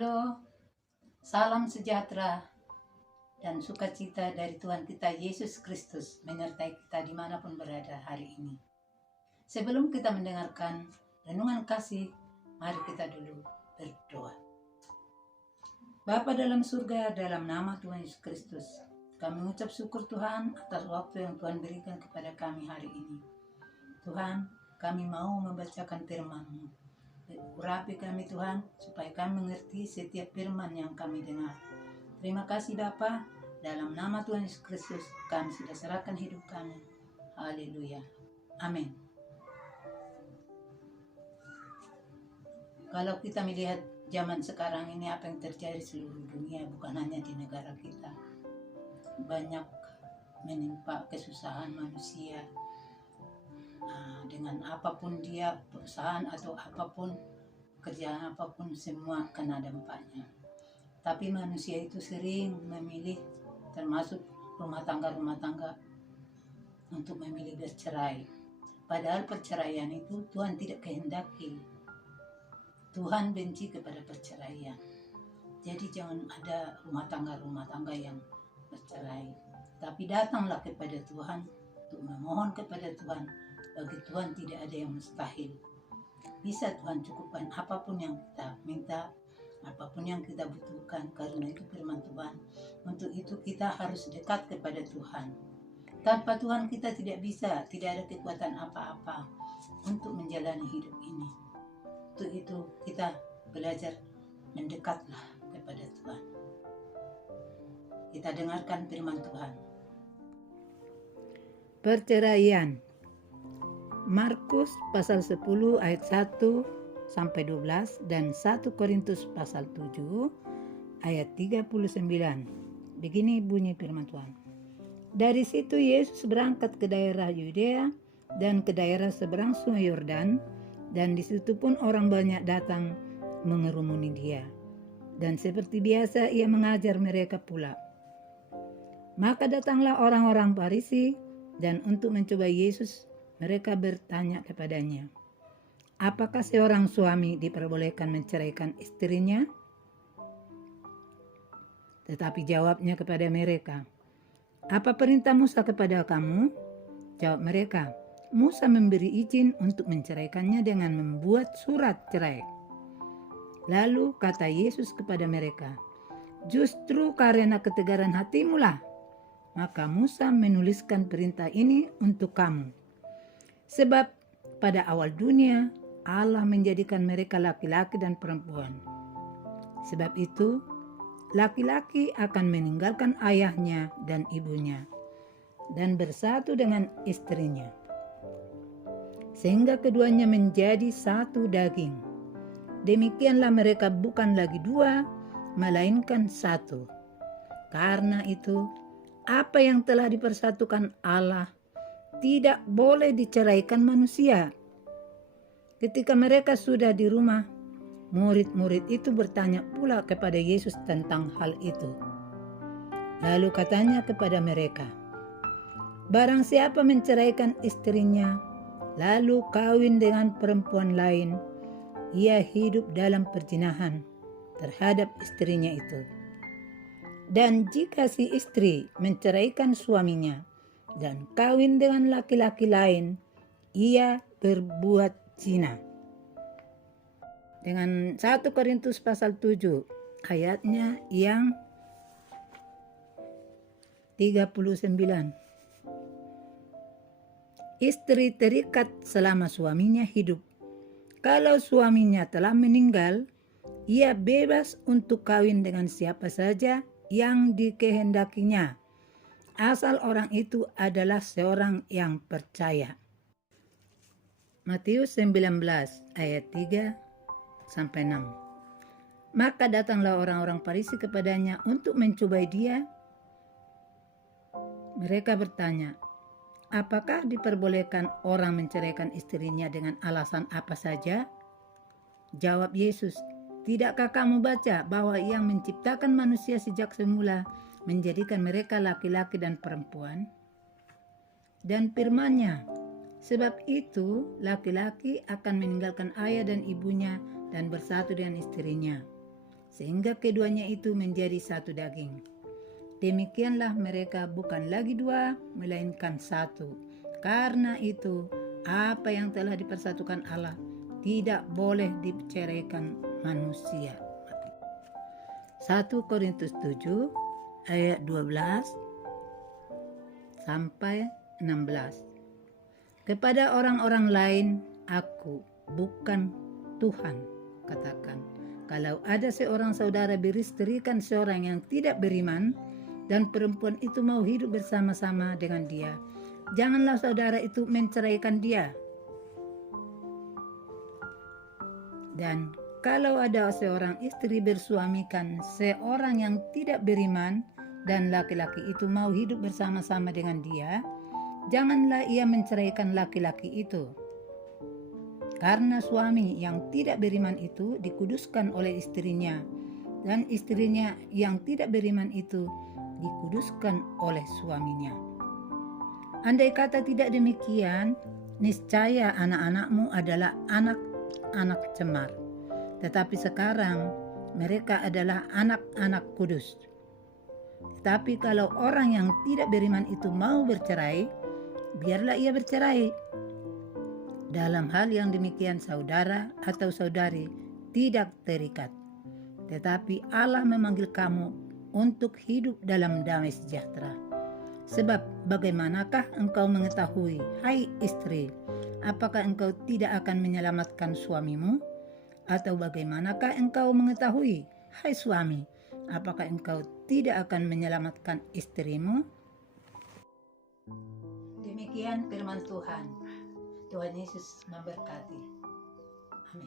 Halo, salam sejahtera dan sukacita dari Tuhan kita Yesus Kristus menyertai kita dimanapun berada hari ini. Sebelum kita mendengarkan renungan kasih, mari kita dulu berdoa. Bapa dalam surga, dalam nama Tuhan Yesus Kristus, kami mengucap syukur Tuhan atas waktu yang Tuhan berikan kepada kami hari ini. Tuhan, kami mau membacakan firman-Mu. Urapi kami Tuhan, supaya kami mengerti setiap firman yang kami dengar. Terima kasih Bapa, dalam nama Tuhan Yesus Kristus kami sudah serahkan hidup kami. Haleluya. Amin. Kalau kita melihat zaman sekarang ini, apa yang terjadi di seluruh dunia, bukan hanya di negara kita, banyak menimpa kesusahan manusia. Dengan apapun dia, perusahaan atau apapun, kerjaan apapun, semua kena dampaknya. Tapi manusia itu sering memilih, termasuk rumah tangga, untuk memilih bercerai. Padahal perceraian itu Tuhan tidak kehendaki. Tuhan benci kepada perceraian. Jadi jangan ada rumah tangga yang bercerai. Tapi datanglah kepada Tuhan untuk memohon kepada Tuhan. Bagi Tuhan tidak ada yang mustahil. Bisa Tuhan cukupkan apapun yang kita minta, apapun yang kita butuhkan, karena itu firman Tuhan. Untuk itu kita harus dekat kepada Tuhan. Tanpa Tuhan kita tidak bisa, tidak ada kekuatan apa-apa untuk menjalani hidup ini. Untuk itu kita belajar mendekatlah kepada Tuhan. Kita dengarkan firman Tuhan. Perceraian. Markus pasal 10 ayat 1 sampai 12 dan 1 Korintus pasal 7 ayat 39. Begini bunyi firman Tuhan. Dari situ Yesus berangkat ke daerah Yudea dan ke daerah seberang Sungai Yordan, dan di situ pun orang banyak datang mengerumuni dia. Dan seperti biasa ia mengajar mereka pula. Maka datanglah orang-orang Farisi, dan untuk mencoba Yesus mereka bertanya kepadanya, apakah seorang suami diperbolehkan menceraikan istrinya? Tetapi jawabnya kepada mereka, apa perintah Musa kepada kamu? Jawab mereka, Musa memberi izin untuk menceraikannya dengan membuat surat cerai. Lalu kata Yesus kepada mereka, justru karena ketegaran hatimulah, maka Musa menuliskan perintah ini untuk kamu. Sebab pada awal dunia Allah menjadikan mereka laki-laki dan perempuan. Sebab itu laki-laki akan meninggalkan ayahnya dan ibunya dan bersatu dengan istrinya, sehingga keduanya menjadi satu daging. Demikianlah mereka bukan lagi dua, melainkan satu. Karena itu apa yang telah dipersatukan Allah tidak boleh diceraikan manusia. Ketika mereka sudah di rumah, murid-murid itu bertanya pula kepada Yesus tentang hal itu. Lalu katanya kepada mereka, barang siapa menceraikan istrinya, lalu kawin dengan perempuan lain, ia hidup dalam perzinahan terhadap istrinya itu. Dan jika si istri menceraikan suaminya dan kawin dengan laki-laki lain, ia berbuat zina. Dengan 1 Korintus pasal 7 ayatnya yang 39. Istri terikat selama suaminya hidup. Kalau suaminya telah meninggal, ia bebas untuk kawin dengan siapa saja yang dikehendakinya, asal orang itu adalah seorang yang percaya. Matius 19 ayat 3 sampai 6. Maka datanglah orang-orang Farisi kepadanya untuk mencobai dia. Mereka bertanya, apakah diperbolehkan orang menceraikan istrinya dengan alasan apa saja? Jawab Yesus, tidakkah kamu baca bahwa Yang menciptakan manusia sejak semula menjadikan mereka laki-laki dan perempuan? Dan firman-Nya, sebab itu laki-laki akan meninggalkan ayah dan ibunya dan bersatu dengan istrinya, sehingga keduanya itu menjadi satu daging. Demikianlah mereka bukan lagi dua, melainkan satu. Karena itu, apa yang telah dipersatukan Allah tidak boleh diceraikan manusia. 1 Korintus 7 ayat 12 sampai 16. Kepada orang-orang lain, aku bukan Tuhan, katakan. Kalau ada seorang saudara beristrikan seorang yang tidak beriman, dan perempuan itu mau hidup bersama-sama dengan dia, janganlah saudara itu menceraikan dia. Dan kalau ada seorang istri bersuamikan seorang yang tidak beriman, dan laki-laki itu mau hidup bersama-sama dengan dia, janganlah ia menceraikan laki-laki itu. Karena suami yang tidak beriman itu dikuduskan oleh istrinya, dan istrinya yang tidak beriman itu dikuduskan oleh suaminya. Andai kata tidak demikian, niscaya anak-anakmu adalah anak-anak cemar. Tetapi sekarang mereka adalah anak-anak kudus. Tetapi kalau orang yang tidak beriman itu mau bercerai, biarlah ia bercerai. Dalam hal yang demikian saudara atau saudari tidak terikat. Tetapi Allah memanggil kamu untuk hidup dalam damai sejahtera. Sebab bagaimanakah engkau mengetahui, hai istri, apakah engkau tidak akan menyelamatkan suamimu? Atau bagaimanakah engkau mengetahui, hai suami, apakah engkau tidak akan menyelamatkan istrimu? Demikian firman Tuhan. Tuhan Yesus memberkati. Amin.